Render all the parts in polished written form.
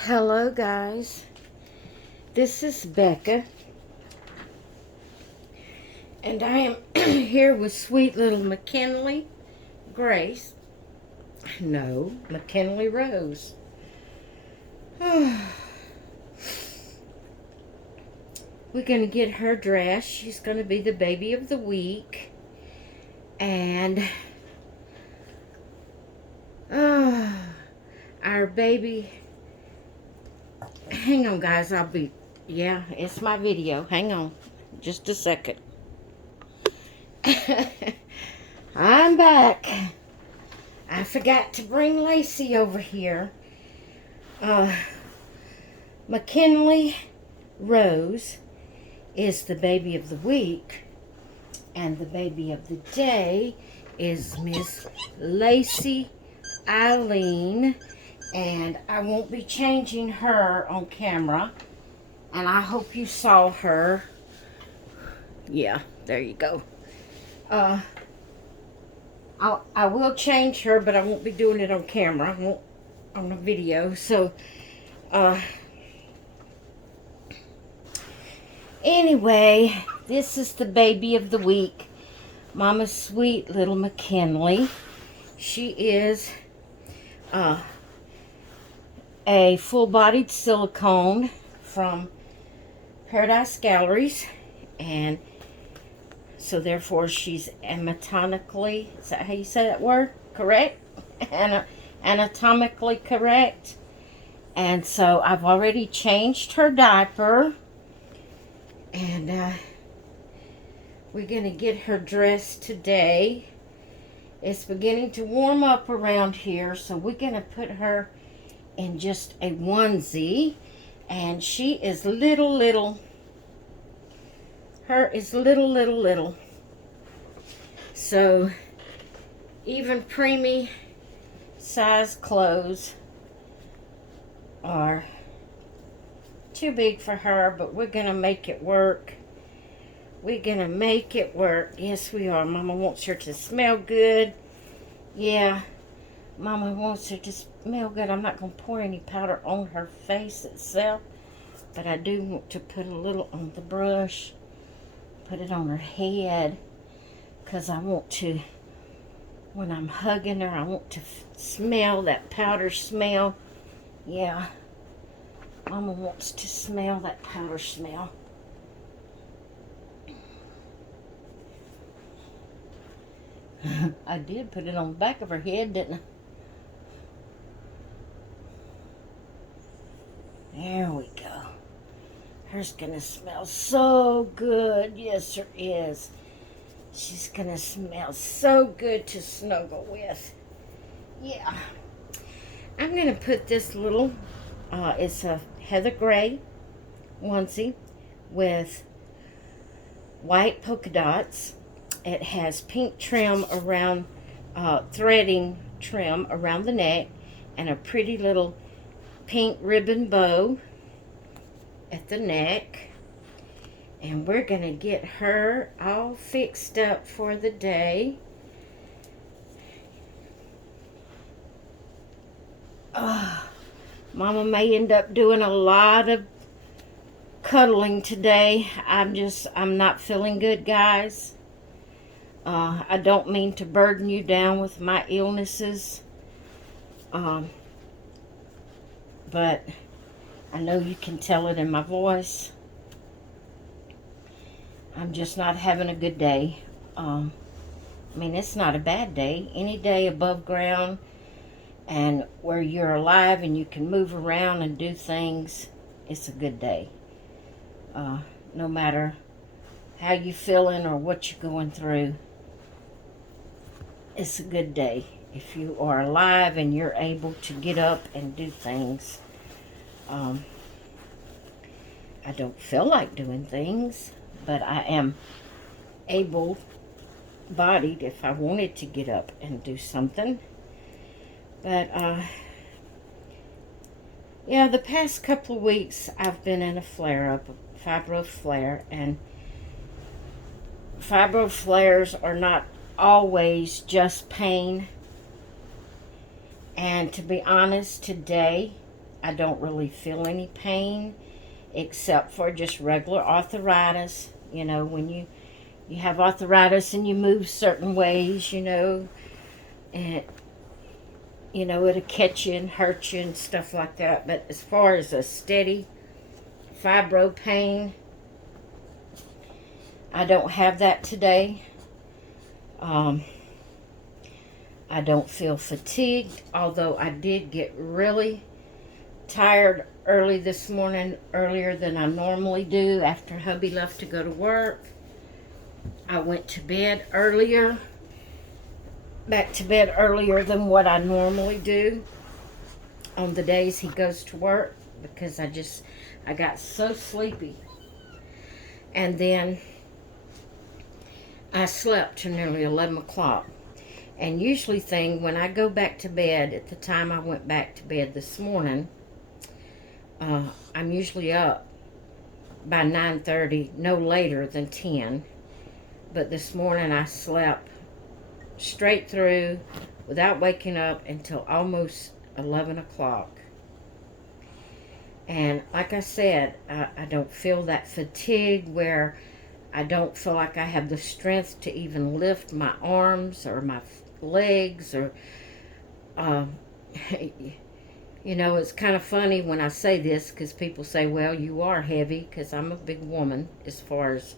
Hello guys, this is Becca and I am here with sweet little McKinley Grace. No, McKinley Rose. We're gonna get her dressed. She's gonna be the baby of the week, and our baby. Hang on, guys. Yeah, it's my video. Hang on. Just a second. I'm back. I forgot to bring Lacey over here. McKinley Rose is the baby of the week, and the baby of the day is Miss Lacey Eileen. And I won't be changing her on camera. And I hope you saw her. Yeah, there you go. I will change her, but I won't be doing it on camera. I won't on the video. So, anyway, this is the baby of the week. Mama's sweet little McKinley. She is, a full-bodied silicone from Paradise Galleries, and so therefore she's anatomically, is that how you say that word? Correct? Anatomically correct. And so I've already changed her diaper, and we're going to get her dressed today. It's beginning to warm up around here, so we're going to put her in just a onesie, and she is little. Her is little. So even preemie size clothes are too big for her, but we're gonna make it work. We're gonna make it work. Yes, we are. Mama wants her to smell good. Yeah, Mama wants her to smell good. I'm not going to pour any powder on her face itself, but I do want to put a little on the brush, put it on her head, because I want to, when I'm hugging her, I want to smell that powder smell. Yeah, Mama wants to smell that powder smell. I did put it on the back of her head, didn't I? There we go. Hers gonna smell so good. Yes, her is. She's gonna smell so good to snuggle with. Yeah. I'm gonna put this little, it's a heather gray onesie with white polka dots. It has pink trim around, threading trim around the neck, and a pretty little pink ribbon bow at the neck. And we're gonna get her all fixed up for the day. Mama may end up doing a lot of cuddling today. I'm not feeling good, guys. I don't mean to burden you down with my illnesses. But I know you can tell it in my voice. I'm just not having a good day. I mean, it's not a bad day. Any day above ground and where you're alive and you can move around and do things, it's a good day. No matter how you're feeling or what you're going through, it's a good day. If you are alive and you're able to get up and do things. I don't feel like doing things, but I am able-bodied if I wanted to get up and do something. But, yeah, the past couple of weeks I've been in a flare-up, a fibro flare, and fibro flares are not always just pain. And to be honest, today I don't really feel any pain except for just regular arthritis. You know, when you have arthritis and you move certain ways, and it'll catch you and hurt you and stuff like that. But as far as a steady fibro pain, I don't have that today. I don't feel fatigued, although I did get really tired early this morning, earlier than I normally do after hubby left to go to work. I went to bed earlier, back to bed earlier than what I normally do on the days he goes to work, because I got so sleepy. And then I slept till nearly 11 o'clock. And usually when I go back to bed, at the time I went back to bed this morning, I'm usually up by 9:30, no later than 10. But this morning I slept straight through without waking up until almost 11 o'clock. And like I said, I don't feel that fatigue where I don't feel like I have the strength to even lift my arms or my legs, or it's kind of funny when I say this, because people say, well, you are heavy, because I'm a big woman as far as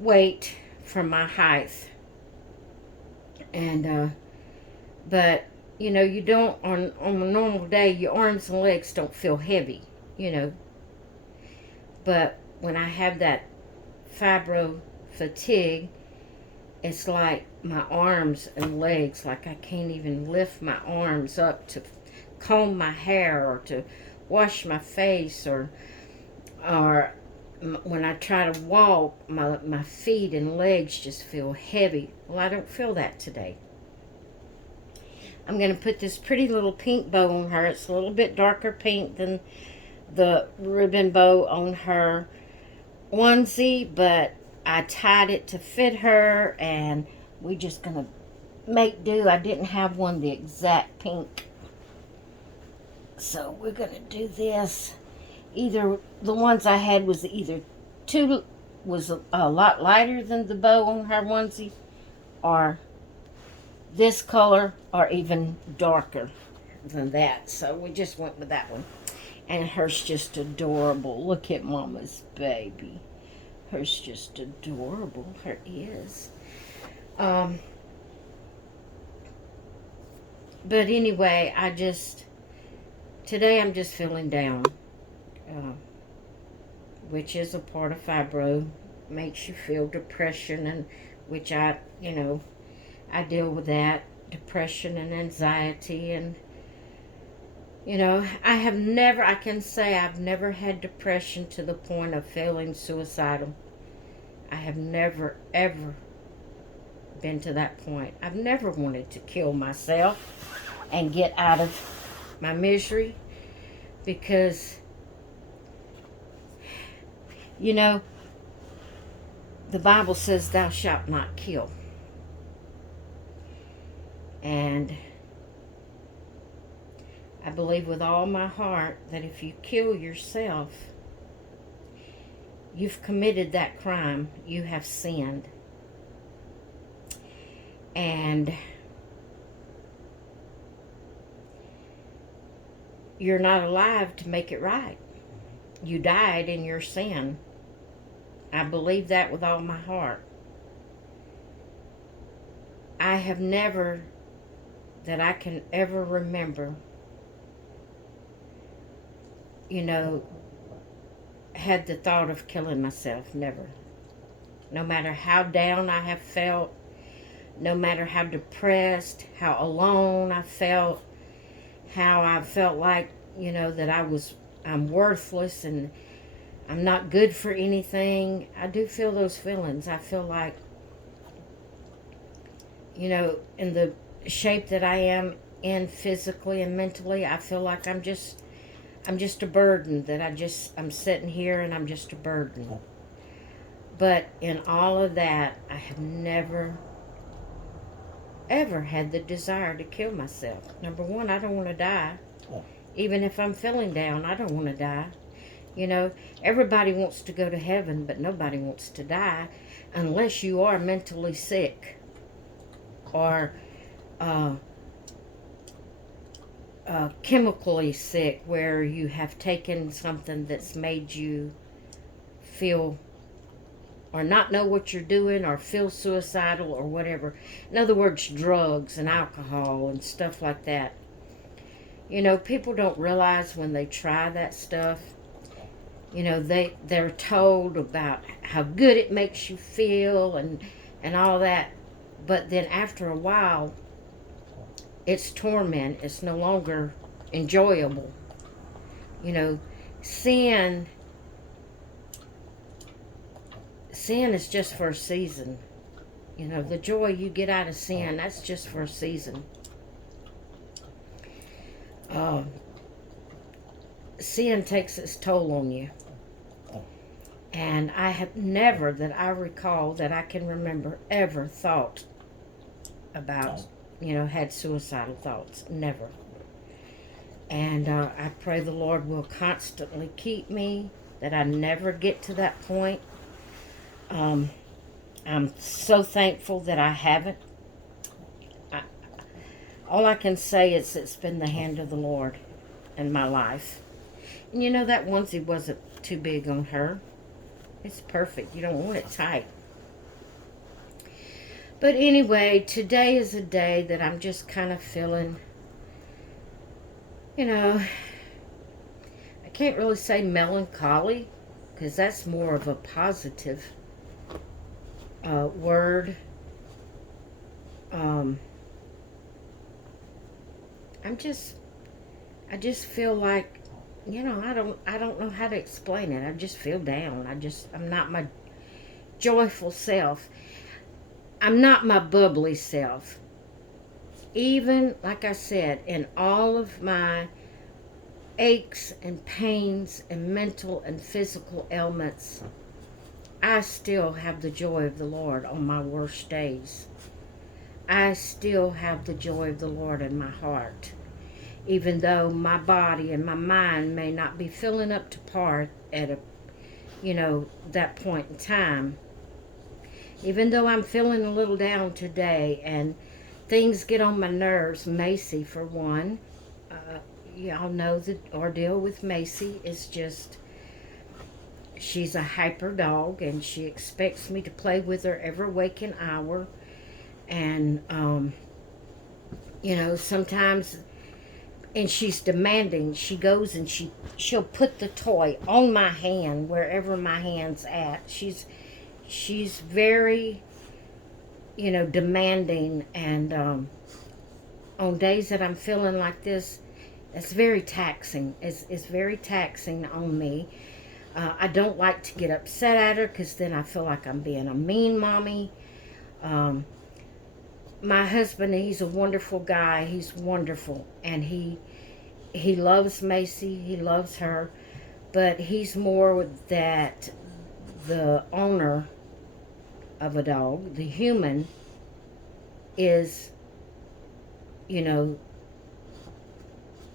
weight from my height. And but you don't, on a normal day, your arms and legs don't feel heavy, but when I have that fibro fatigue, it's like my arms and legs, like I can't even lift my arms up to comb my hair or to wash my face, or when I try to walk, my feet and legs just feel heavy. Well, I don't feel that today. I'm going to put this pretty little pink bow on her. It's a little bit darker pink than the ribbon bow on her onesie, but I tied it to fit her, and we're just going to make do. I didn't have one the exact pink, so we're going to do this. Either the ones I had was a lot lighter than the bow on her onesie, or this color, or even darker than that. So we just went with that one. And hers just adorable. Look at Mama's baby. Hers just adorable. Her is. But anyway, today I'm just feeling down. Which is a part of fibro. Makes you feel depression, and which I deal with that. Depression and anxiety, and I can say I've never had depression to the point of feeling suicidal. I have never, ever been to that point. I've never wanted to kill myself and get out of my misery, because, the Bible says thou shalt not kill. And I believe with all my heart that if you kill yourself, you've committed that crime. You have sinned. And you're not alive to make it right. You died in your sin. I believe that with all my heart. I have never, that I can ever remember, had the thought of killing myself. Never. No matter how down I have felt, no matter how depressed, how alone I felt, how I felt like, that I'm worthless and I'm not good for anything. I do feel those feelings. I feel like, in the shape that I am in physically and mentally, I feel like I'm just a burden, that I'm sitting here and I'm just a burden. But in all of that, I have never, ever had the desire to kill myself. Number one, I don't want to die. Even if I'm feeling down, I don't want to die. You know, everybody wants to go to heaven, but nobody wants to die unless you are mentally sick or chemically sick, where you have taken something that's made you feel or not know what you're doing or feel suicidal or whatever. In other words, drugs and alcohol and stuff like that. You know, people don't realize when they try that stuff, you know, they're told about how good it makes you feel and all that. But then after a while, it's torment. It's no longer enjoyable. You know, sin is just for a season. You know, the joy you get out of sin, that's just for a season. Sin takes its toll on you. And I have never, that I recall, that I can remember, ever thought about, you know, had suicidal thoughts. Never. And I pray the Lord will constantly keep me, that I never get to that point. I'm so thankful that I haven't. All I can say is it's been the hand of the Lord in my life. And you know, that onesie wasn't too big on her. It's perfect. You don't want it tight. But anyway, today is a day that I'm just kind of feeling, you know, I can't really say melancholy, because that's more of a positive word. I just feel like, you know, I don't know how to explain it. I just feel down. I'm not my joyful self. I'm not my bubbly self. Even, like I said, in all of my aches and pains and mental and physical ailments, I still have the joy of the Lord on my worst days. I still have the joy of the Lord in my heart. Even though my body and my mind may not be filling up to par at a, you know, that point in time. Even though I'm feeling a little down today and things get on my nerves, Macy for one, y'all know the ordeal with Macy is just, she's a hyper dog and she expects me to play with her every waking hour. And, you know, sometimes, and she's demanding. She goes and she'll put the toy on my hand, wherever my hand's at. She's very, you know, demanding. And on days that I'm feeling like this, it's very taxing. It's very taxing on me. I don't like to get upset at her, because then I feel like I'm being a mean mommy. My husband, he's a wonderful guy. He's wonderful. And he loves Macy. He loves her. But he's more that the owner of a dog, the human, is, you know,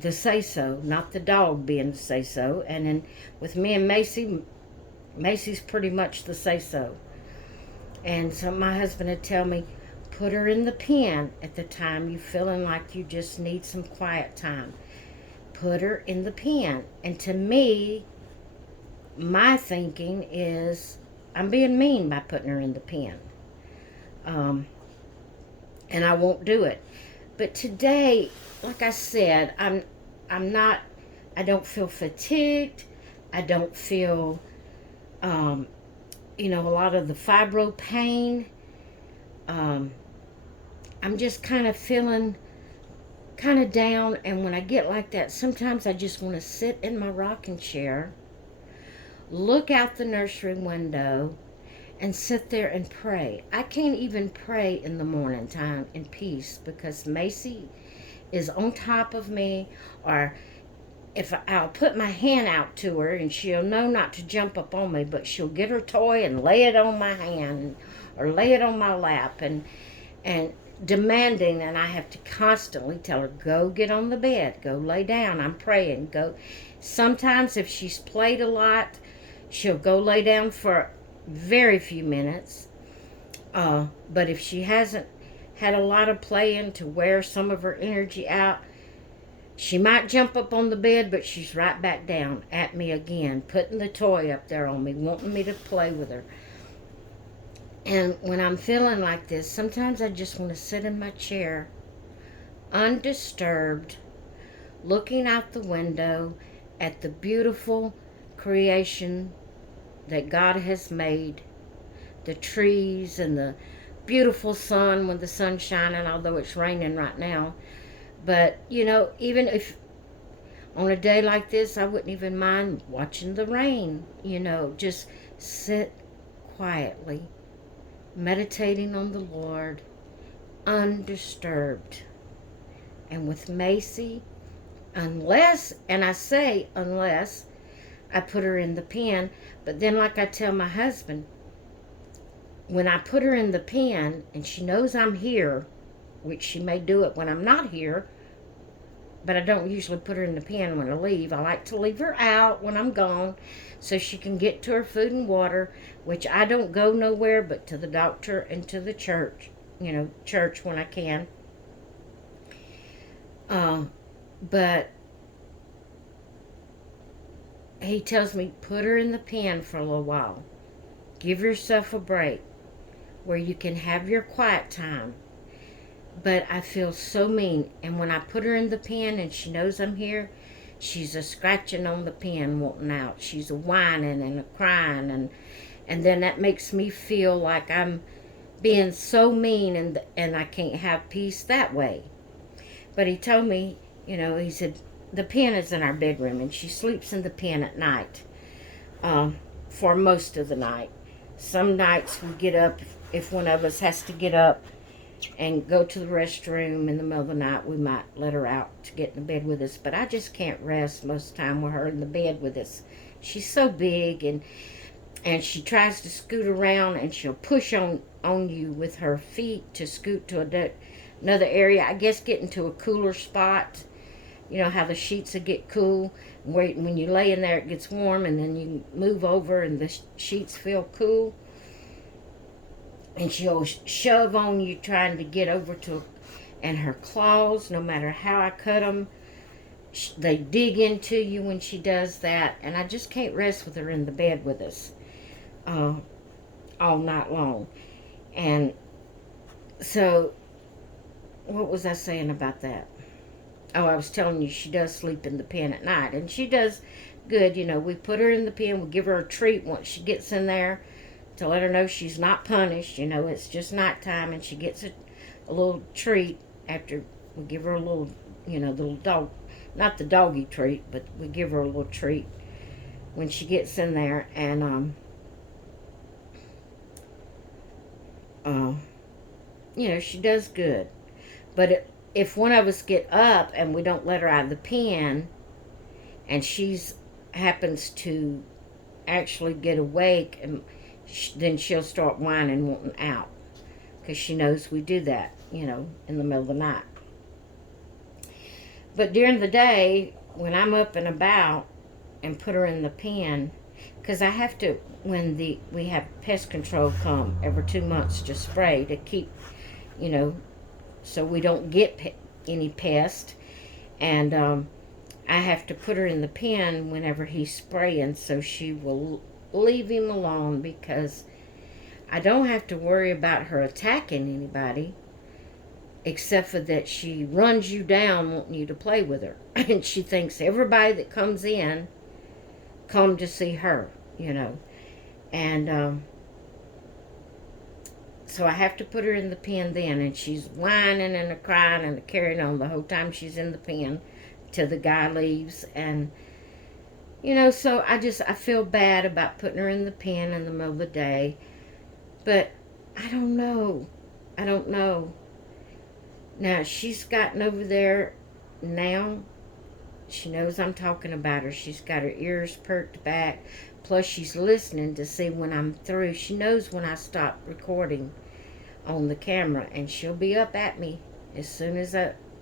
the say-so, not the dog being the say-so. And then with me and Macy, Macy's pretty much the say-so. And so my husband would tell me, put her in the pen at the time you feeling like you just need some quiet time. Put her in the pen. And to me, my thinking is, I'm being mean by putting her in the pen. And I won't do it. But today, like I said, I'm not, I don't feel fatigued. I don't feel, you know, a lot of the fibro pain. I'm just kind of feeling kind of down. And when I get like that, sometimes I just want to sit in my rocking chair, look out the nursery window, and sit there and pray. I can't even pray in the morning time in peace, because Macy is on top of me. Or if I'll put my hand out to her and she'll know not to jump up on me, but she'll get her toy and lay it on my hand or lay it on my lap. And demanding, and I have to constantly tell her, go get on the bed, go lay down, I'm praying, go. Sometimes if she's played a lot, she'll go lay down for very few minutes. But if she hasn't had a lot of playing to wear some of her energy out, she might jump up on the bed, but she's right back down at me again, putting the toy up there on me, wanting me to play with her. And when I'm feeling like this, sometimes I just want to sit in my chair, undisturbed, looking out the window at the beautiful creation that God has made, the trees and the beautiful sun when the sun's shining, although it's raining right now. But, you know, even if on a day like this, I wouldn't even mind watching the rain, you know, just sit quietly, meditating on the Lord, undisturbed. And with Macy, unless, and I say unless, I put her in the pen, but then like I tell my husband, when I put her in the pen and she knows I'm here, which she may do it when I'm not here, but I don't usually put her in the pen when I leave. I like to leave her out when I'm gone so she can get to her food and water, which I don't go nowhere but to the doctor and to the church, you know, church when I can. But he tells me, put her in the pen for a little while. Give yourself a break where you can have your quiet time. But I feel so mean. And when I put her in the pen and she knows I'm here, she's a scratching on the pen wanting out. She's a whining and a crying. And then that makes me feel like I'm being so mean and I can't have peace that way. But he told me, you know, he said, the pen is in our bedroom and she sleeps in the pen at night for most of the night. Some nights we get up, if one of us has to get up and go to the restroom in the middle of the night, we might let her out to get in the bed with us. But I just can't rest most of the time with her in the bed with us. She's so big, and she tries to scoot around, and she'll push on you with her feet to scoot to another area. I guess getting to a cooler spot. You know how the sheets will get cool. When you lay in there, it gets warm, and then you move over, and the sheets feel cool. And she'll shove on you trying to get over to, and her claws, no matter how I cut them, they dig into you when she does that. And I just can't rest with her in the bed with us all night long. And so, what was I saying about that? Oh, I was telling you she does sleep in the pen at night. And she does good. You know, we put her in the pen. We give her a treat once she gets in there to let her know she's not punished. You know, it's just nighttime, and she gets a little treat after we give her a little, you know, the little dog, not the doggy treat, but we give her a little treat when she gets in there. And, you know, she does good. But if one of us get up and we don't let her out of the pen, and she's happens to actually get awake, and then she'll start whining, wanting out, because she knows we do that, you know, in the middle of the night. But during the day, when I'm up and about and put her in the pen, because I have to, when we have pest control come every 2 months to spray to keep, you know, so we don't get any pest, and I have to put her in the pen whenever he's spraying, so she will leave him alone, because I don't have to worry about her attacking anybody, except for that she runs you down wanting you to play with her. And she thinks everybody that comes in come to see her, you know. And so I have to put her in the pen then, and she's whining and crying and carrying on the whole time she's in the pen till the guy leaves. And you know, so I feel bad about putting her in the pen in the middle of the day. But I don't know. Now, she's gotten over there now. She knows I'm talking about her. She's got her ears perked back. Plus, she's listening to see when I'm through. She knows when I stop recording. on the camera, and she'll be up at me as soon as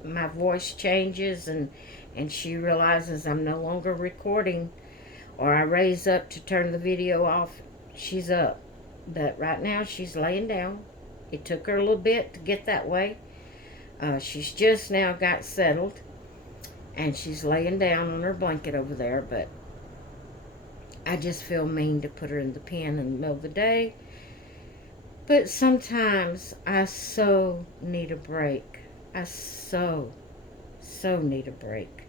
my voice changes and she realizes I'm no longer recording, or I raise up to turn the video off. She's up. But right now she's laying down. It took her a little bit to get that way. She's just now got settled, and she's laying down on her blanket over there. But I just feel mean to put her in the pen in the middle of the day. But sometimes I so need a break. I so need a break.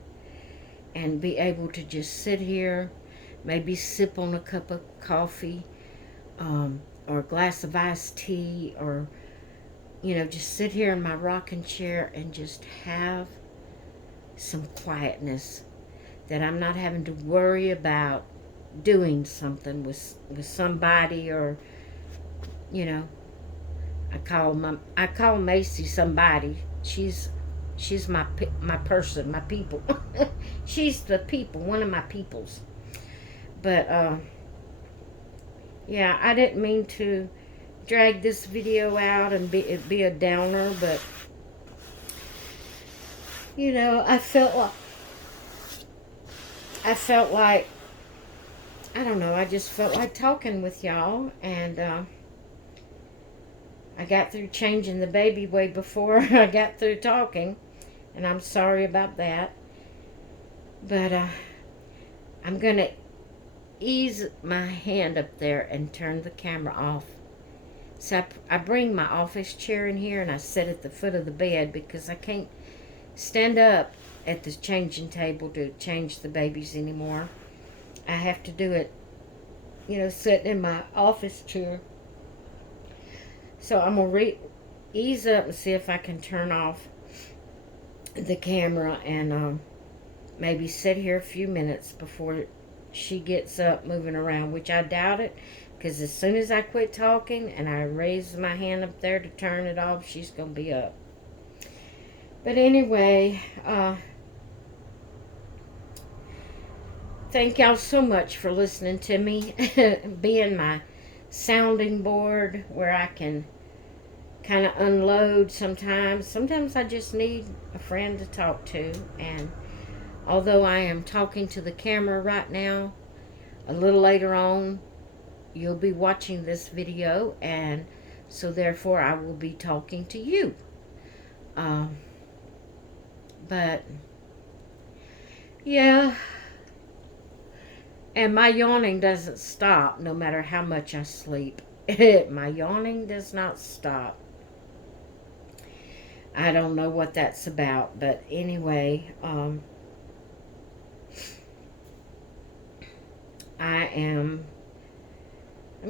And be able to just sit here, maybe sip on a cup of coffee, or a glass of iced tea, or, just sit here in my rocking chair and just have some quietness, that I'm not having to worry about doing something with somebody, or, I call Macy somebody. She's my person, my people. She's the people, one of my peoples. But yeah, I didn't mean to drag this video out and be a downer, but I felt like I don't know, I just felt like talking with y'all, and I got through changing the baby way before I got through talking, and I'm sorry about that. But I'm going to ease my hand up there and turn the camera off. So I bring my office chair in here and I sit at the foot of the bed, because I can't stand up at the changing table to change the babies anymore. I have to do it, sitting in my office chair. So I'm going to ease up and see if I can turn off the camera and maybe sit here a few minutes before she gets up moving around, which I doubt it, because as soon as I quit talking and I raise my hand up there to turn it off, she's going to be up. But anyway, thank y'all so much for listening to me, being my sounding board where I can kind of unload sometimes. Sometimes I just need a friend to talk to, and although I am talking to the camera right now, a little later on you'll be watching this video, and so therefore I will be talking to you. But yeah, and my yawning doesn't stop no matter how much I sleep. My yawning does not stop. I don't know what that's about, but anyway, I'm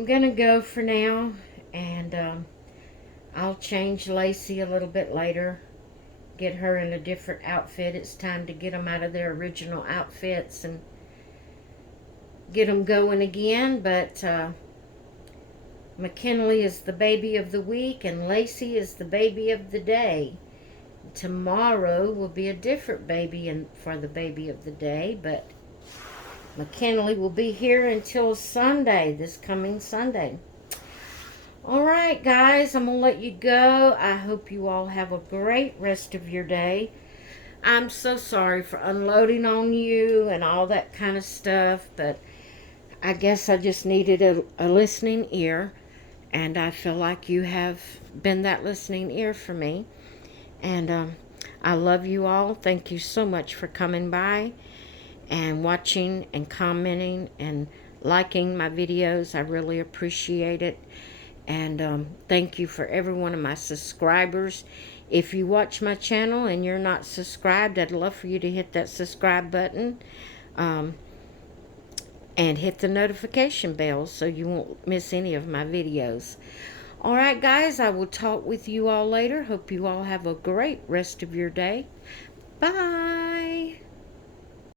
gonna go for now, and I'll change Lacey a little bit later, get her in a different outfit. It's time to get them out of their original outfits and get them going again. But McKinley is the baby of the week, and Lacey is the baby of the day. Tomorrow will be a different baby for the baby of the day, but McKinley will be here until Sunday, this coming Sunday. Alright guys, I'm going to let you go. I hope you all have a great rest of your day. I'm so sorry for unloading on you and all that kind of stuff, but I guess I just needed a listening ear, and I feel like you have been that listening ear for me. And I love you all. Thank you so much for coming by and watching and commenting and liking my videos. I really appreciate it. And thank you for every one of my subscribers. If you watch my channel and you're not subscribed, I'd love for you to hit that subscribe button. And hit the notification bell so you won't miss any of my videos. Alright guys, I will talk with you all later. Hope you all have a great rest of your day. Bye.